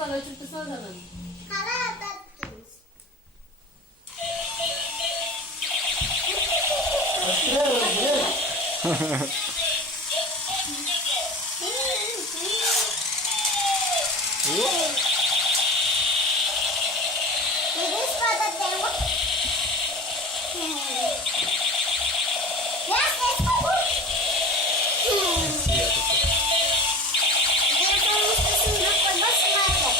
Para için kısa zaman. Para atattınız. Nagis patatay mo? Yes, let's go! Hindi ko gusto sundot ko ba sa mata?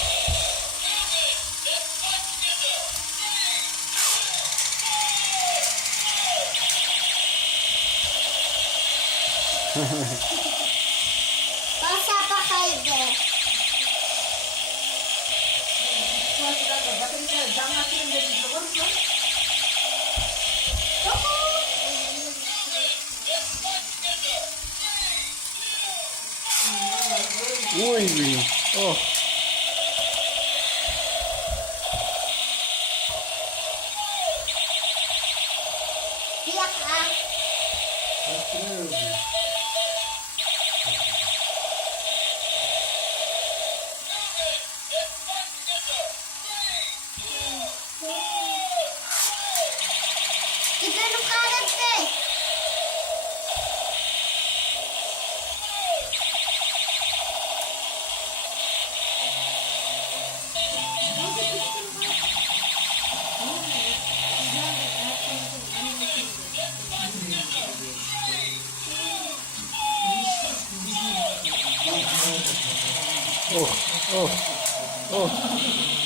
Basa pa kayo dyan. Uy, oh. Tiyak ah. Igano kalat eh. Oh, oh, oh.